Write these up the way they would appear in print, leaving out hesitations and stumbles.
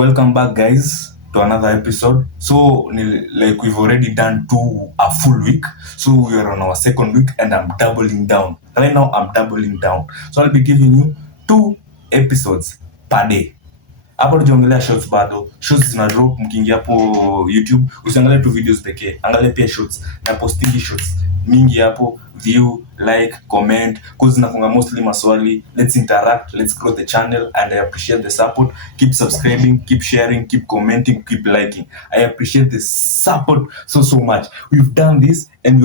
Welcome back, guys, to another episode. So, like we've already done a full week, so we are on our second week, and I'm doubling down. Right now, I'm doubling down. So I'll be giving you 2 episodes per day. Hapo tujiongelea shorts bado. Shorts zina drop mkiingia hapo YouTube. Usiangalie tu videos pekee. Angalia pia shorts. Na postingi shorts mingi hapo, view, like, comment, cause zinakunga mostly maswali. Let's interact, let's grow the channel, and I appreciate the support. Keep subscribing, keep sharing, keep commenting, keep liking. I appreciate the support so much. We've done this, and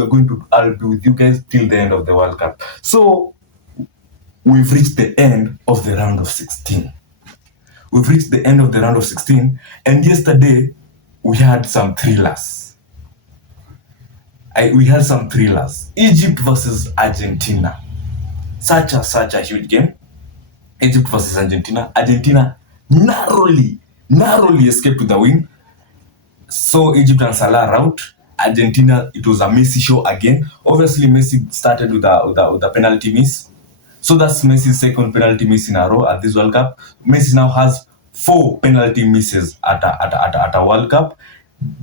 I'll be with you guys till the end of the World Cup. So we've reached the end of the round of 16. We've reached the end of the round of 16, and yesterday we had some thrillers. We had some thrillers. Egypt versus Argentina. Such a huge game. Egypt versus Argentina. Argentina narrowly escaped with the win. So Egypt and Salah are out. Argentina, it was a Messi show again. Obviously, Messi started with a penalty miss. So that's Messi's second penalty miss in a row at this World Cup. Messi now has 4 penalty misses at a World Cup.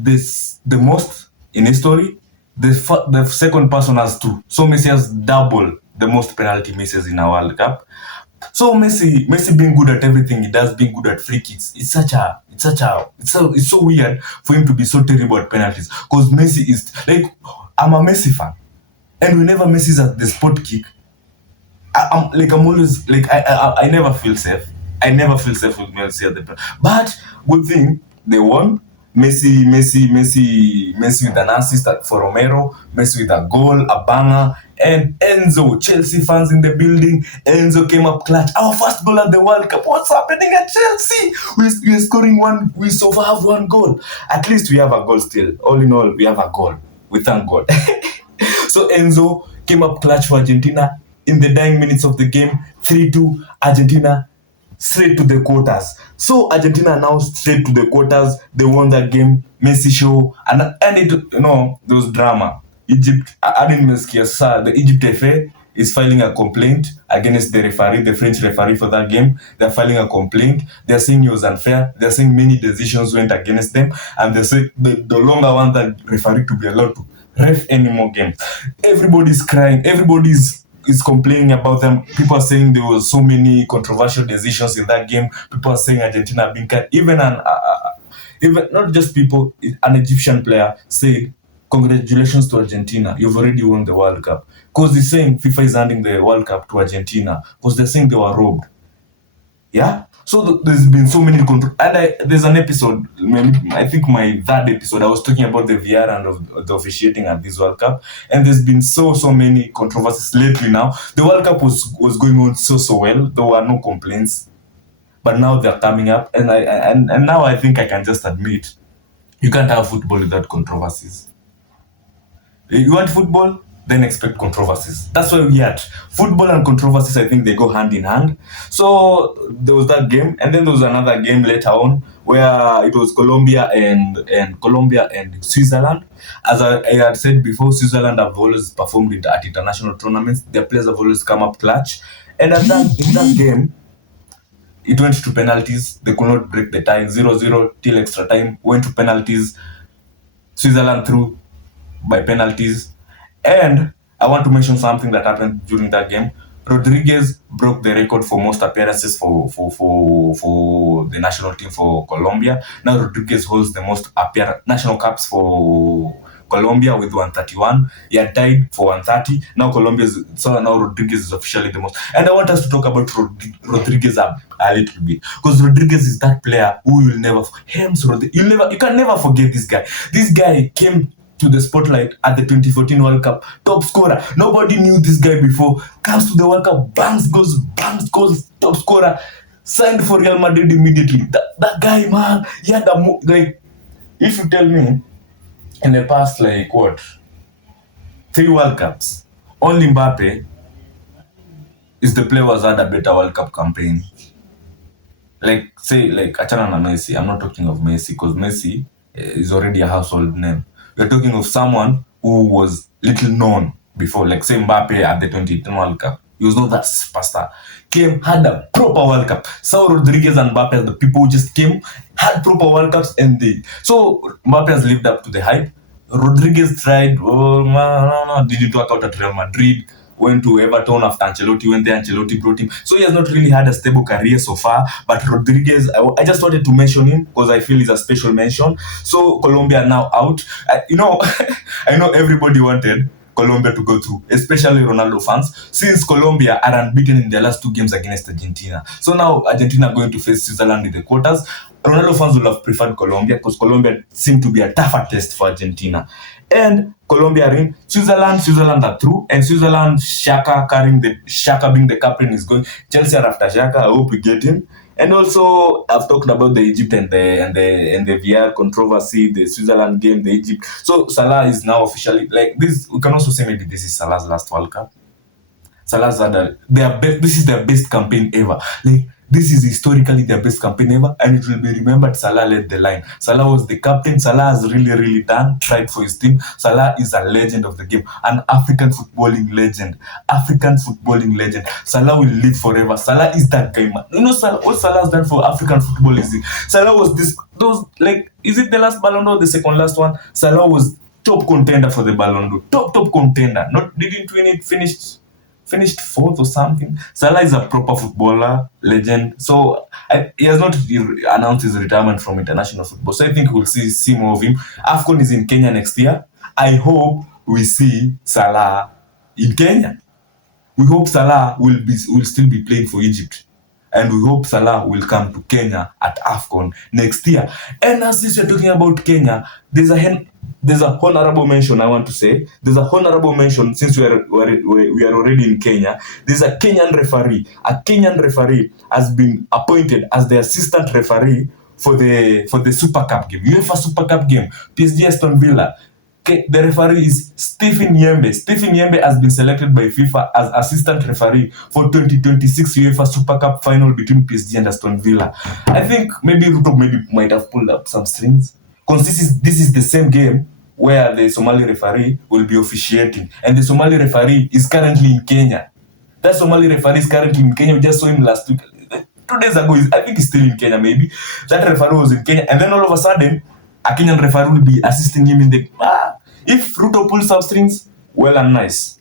The most in history. The second person has 2. So Messi has double the most penalty misses in a World Cup. So Messi being good at everything he does, being good at free kicks, it's so weird for him to be so terrible at penalties. Because Messi is like, I'm a Messi fan, and whenever Messi's at the spot kick, I'm always like, I never feel safe. I never feel safe with Messi at the. But good thing they won. Messi with an assist for Romero. Messi with a goal, a banger, and Enzo. Chelsea fans in the building. Enzo came up clutch. Our first goal at the World Cup. What's happening at Chelsea? We're scoring one. We so far have 1 goal. At least we have a goal still. All in all, we have a goal. We thank God. So Enzo came up clutch for Argentina. In the dying minutes of the game, 3-2, Argentina straight to the quarters. So Argentina now straight to the quarters. They won that game. Messi show, and there was drama. Egypt, I didn't miss the Egypt FA is filing a complaint against the referee, the French referee for that game. They're filing a complaint. They're saying it was unfair. They're saying many decisions went against them, and they say they no longer want that referee to be allowed to ref any more games. Everybody's crying. Everybody's complaining about them. People are saying there was so many controversial decisions in that game. People are saying Argentina being cut. Even not just people, an Egyptian player said, "Congratulations to Argentina, you've already won the World Cup." Because he's saying FIFA is handing the World Cup to Argentina because they're saying they were robbed. Yeah. So there's been so many and there's an episode, I think my third episode, I was talking about the VR and the officiating at this World Cup, and there's been so many controversies lately. Now the World Cup was going on so well. There were no complaints, but now they're coming up, and now I think I can just admit you can't have football without controversies. You want football? Then expect controversies. That's why we had football and controversies. I think they go hand in hand. So there was that game, and then there was another game later on where it was Colombia and Switzerland. As I had said before, Switzerland have always performed at international tournaments. Their players have always come up clutch, and in that game, it went to penalties. They could not break the tie. 0-0 till extra time. Went to penalties. Switzerland threw by penalties. And I want to mention something that happened during that game. Rodriguez broke the record for most appearances for the national team for Colombia. Now Rodriguez holds the most national caps for Colombia with 131. He had tied for 130. Now Rodriguez is officially the most. And I want us to talk about Rodriguez a little bit, because Rodriguez is that player who you'll never. You can never forget this guy. This guy came to the spotlight at the 2014 World Cup, top scorer. Nobody knew this guy before. Comes to the World Cup, bangs goals, top scorer. Signed for Real Madrid immediately. That guy, man, he had if you tell me, in the past 3 World Cups, only Mbappe is the player who has had a better World Cup campaign. Achana na Messi. I'm not talking of Messi, because Messi is already a household name. We're talking of someone who was little known before, like say Mbappe at the 2018 World Cup. He was not that superstar. Had a proper World Cup. Saul Rodriguez and Mbappe are the people who just came, had proper World Cups, and they so Mbappe has lived up to the hype. Rodriguez tried, oh man, no, didn't work out at Real Madrid. Went to Everton after Ancelotti went there. Ancelotti brought him, so he has not really had a stable career so far. But Rodriguez, I just wanted to mention him because I feel he's a special mention. So Colombia now out. I know everybody wanted Colombia to go through, especially Ronaldo fans, since Colombia are unbeaten in their last two games against Argentina. So now Argentina are going to face Switzerland in the quarters. Ronaldo fans will have preferred Colombia because Colombia seemed to be a tougher test for Argentina. And Colombia are in. Switzerland are through. And Switzerland, Shaka being the captain is going. Chelsea are after Shaka. I hope we get him. And also, I've talked about the Egypt and the VR controversy, the Switzerland game, the Egypt. So Salah is now officially like this. We can also say maybe this is Salah's last World Cup. Salah's had this is their best campaign ever. Like this is historically their best campaign ever, and it will be remembered. Salah led the line. Salah was the captain. Salah has really done, tried for his team. Salah is a legend of the game, an African footballing legend. African footballing legend. Salah will live forever. Salah is that guy, man. Salah, what Salah has done for African football is it? Salah was is it the last Ballon d'Or, the second last one? Salah was top contender for the Ballon d'Or. Top contender. Not didn't win it, finished fourth or something. Salah is a proper footballer, legend. So he has not announced his retirement from international football. So I think we'll see more of him. AFCON is in Kenya next year. I hope we see Salah in Kenya. We hope Salah will still be playing for Egypt. And we hope Salah will come to Kenya at AFCON next year. And as since we're talking about Kenya, there's a honorable mention I want to say. There's a honorable mention since we are already in Kenya. There's a Kenyan referee. A Kenyan referee has been appointed as the assistant referee for the Super Cup game, UEFA Super Cup game, PSG Aston Villa. Okay, the referee is Stephen Yembe. Stephen Yembe has been selected by FIFA as assistant referee for 2026 UEFA Super Cup final between PSG and Aston Villa. I think maybe Ruto might have pulled up some strings because this is the same game where the Somali referee will be officiating, and the Somali referee is currently in Kenya. That Somali referee is currently in Kenya. We just saw him last week. 2 days ago, I think he's still in Kenya, maybe. That referee was in Kenya, and then all of a sudden, a Kenyan referee will be assisting him in the... If Ruto pulls some strings, well and nice.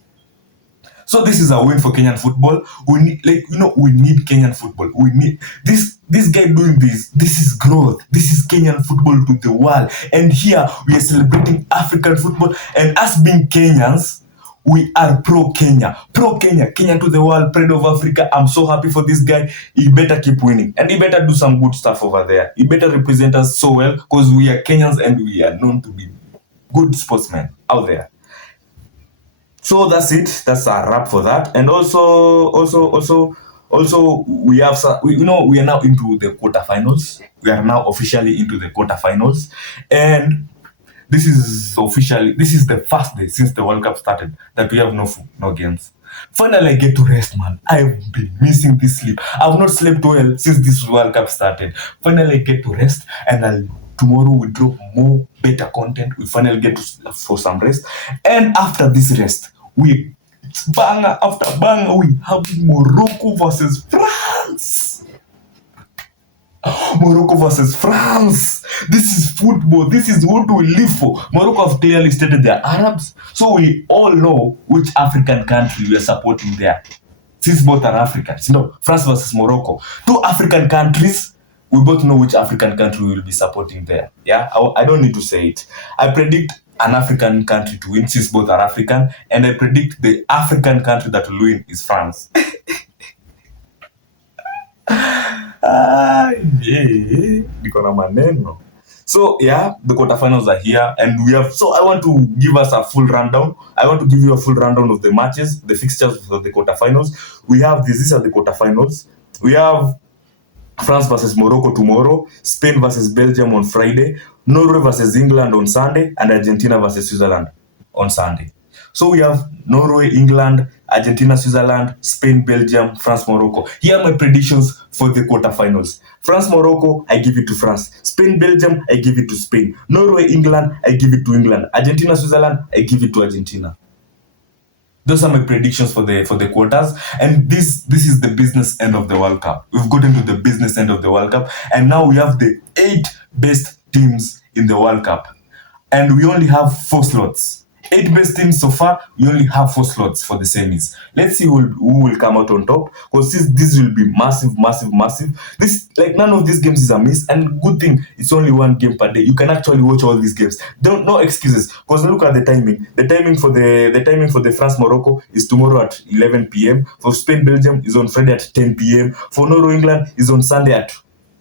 So this is a win for Kenyan football. We need Kenyan football. We need this guy doing this. This is growth. This is Kenyan football to the world. And here we are celebrating African football. And us being Kenyans, we are pro-Kenya. Pro-Kenya. Kenya to the world, pride of Africa. I'm so happy for this guy. He better keep winning. And he better do some good stuff over there. He better represent us so well because we are Kenyans and we are known to be good sportsmen out there. So that's it. That's a wrap for that. And also we have we are now into the quarterfinals. We are now officially into the quarterfinals, and this is the first day since the World Cup started that we have no games. Finally, I get to rest, man. I've been missing this sleep. I've not slept well since this World Cup started. Finally, I get to rest, and tomorrow we drop more better content. We finally get for some rest, and after this rest, we banger after banger. We have Morocco versus France. Morocco versus France. This is football. This is what we live for. Morocco have clearly stated they're Arabs, so we all know which African country we are supporting there. Since both are Africans, France versus Morocco, two African countries. We both know which African country we will be supporting there. Yeah, I don't need to say it. I predict an African country to win since both are African, and I predict the African country that will win is France. Niko maneno. So yeah, the quarterfinals are here, and we have. So I want to give us a full rundown. I want to give you a full rundown of the matches, the fixtures of the quarterfinals. We have these are the quarterfinals. We have France versus Morocco tomorrow, Spain versus Belgium on Friday, Norway versus England on Sunday, and Argentina versus Switzerland on Sunday. So we have Norway, England, Argentina, Switzerland, Spain, Belgium, France, Morocco. Here are my predictions for the quarterfinals. France, Morocco, I give it to France. Spain, Belgium, I give it to Spain. Norway, England, I give it to England. Argentina, Switzerland, I give it to Argentina. Those are my predictions for the quarters, and this is the business end of the World Cup. We've gotten to the business end of the World Cup, and now we have the 8 best teams in the World Cup, and we only have 4 slots. 8 best teams so far. We only have 4 slots for the semis. Let's see who will come out on top. Because this will be massive, massive, massive. This, like, none of these games is a miss. And good thing, it's only one game per day. You can actually watch all these games. Don't No excuses. Because look at the timing. The timing for the France Morocco is tomorrow at 11 p.m. For Spain Belgium is on Friday at 10 p.m. For Norway England is on Sunday at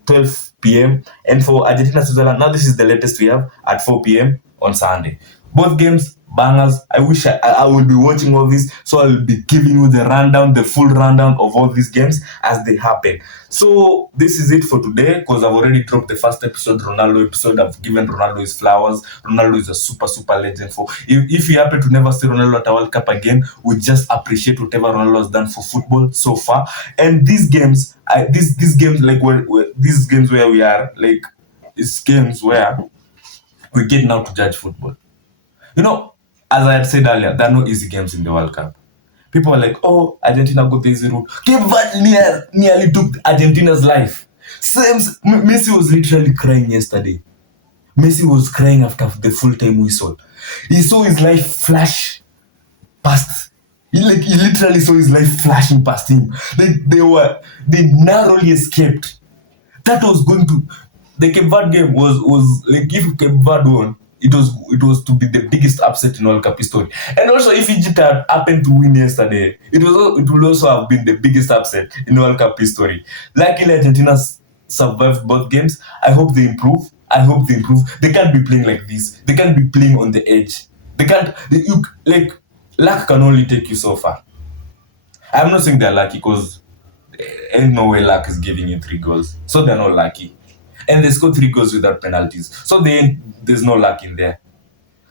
12 p.m. And for Argentina Switzerland, now this is the latest we have at 4 p.m. on Sunday. Both games bangers. I wish I will be watching all this, so I'll be giving you the full rundown of all these games as they happen. So this is it for today, because I've already dropped the first episode, Ronaldo episode. I've given Ronaldo his flowers. Ronaldo is a super, super legend. For if you happen to never see Ronaldo at a World Cup again, we just appreciate whatever Ronaldo has done for football so far. And these games, these games, like these games where we are, like, it's games where we get now to judge football. You know, as I had said earlier, there are no easy games in the World Cup. People are like, oh, Argentina got the easy route. Cape Verde nearly took Argentina's life. Messi was literally crying yesterday. Messi was crying after the full-time whistle. He saw his life flash past. He literally saw his life flashing past him. They narrowly escaped. That was going to The Cape Verde game was like, if Cape Verde won, it was to be the biggest upset in World Cup history. And also, if Egypt had happened to win yesterday, it would also have been the biggest upset in World Cup history. Luckily, Argentina survived both games. I hope they improve. They can't be playing like this. They can't be playing on the edge. They can't. Luck can only take you so far. I'm not saying they're lucky, because ain't no way luck is giving you 3 goals. So they're not lucky. And they scored 3 goals without penalties. So there's no luck in there.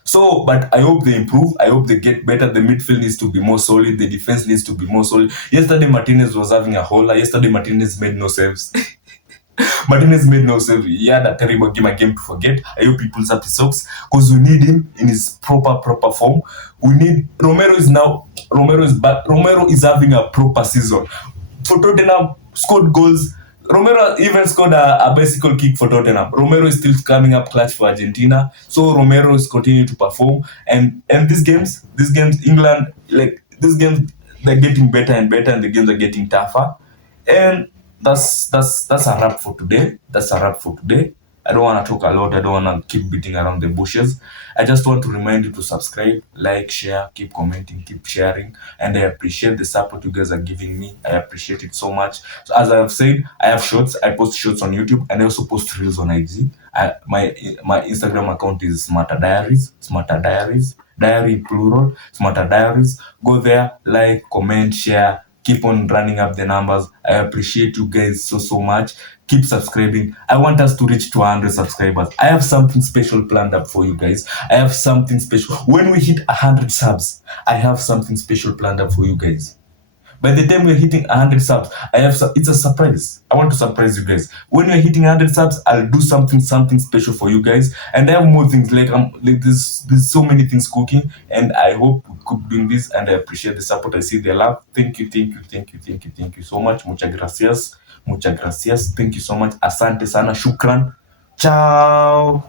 So, but I hope they improve. I hope they get better. The midfield needs to be more solid. The defense needs to be more solid. Yesterday, Martinez was having a holer. Yesterday, Martinez made no saves. Martinez made no save. He had a terrible game, a game to forget. I hope he pulls up his socks, because we need him in his proper form. We need Romero is back. Romero is having a proper season. For Tottenham, scored goals. Romero even scored a bicycle kick for Tottenham. Romero is still coming up clutch for Argentina. So Romero is continuing to perform. And these games, England, like, these games, they're getting better and better, and the games are getting tougher. And that's a wrap for today. I don't want to talk a lot. I don't want to keep beating around the bushes. I just want to remind you to subscribe, like, share, keep commenting, keep sharing. And I appreciate the support you guys are giving me. I appreciate it so much. So as I have said, I have shorts. I post shorts on YouTube, and I also post reels on IG. My Instagram account is Smarter Diaries, diary plural, Smarter Diaries. Go there, like, comment, share. Keep on running up the numbers. I appreciate you guys so much. Keep subscribing. I want us to reach 200 subscribers. I have something special planned up for you guys. I have something special. When we hit 100 subs, I have something special planned up for you guys. By the time we're hitting 100 subs, it's a surprise. I want to surprise you guys. When we're hitting 100 subs, I'll do something special for you guys. And I have more things. Like there's so many things cooking, and I hope we keep doing this. And I appreciate the support. I see the love. Thank you so much. Muchas gracias. Thank you so much. Asante sana. Shukran. Ciao.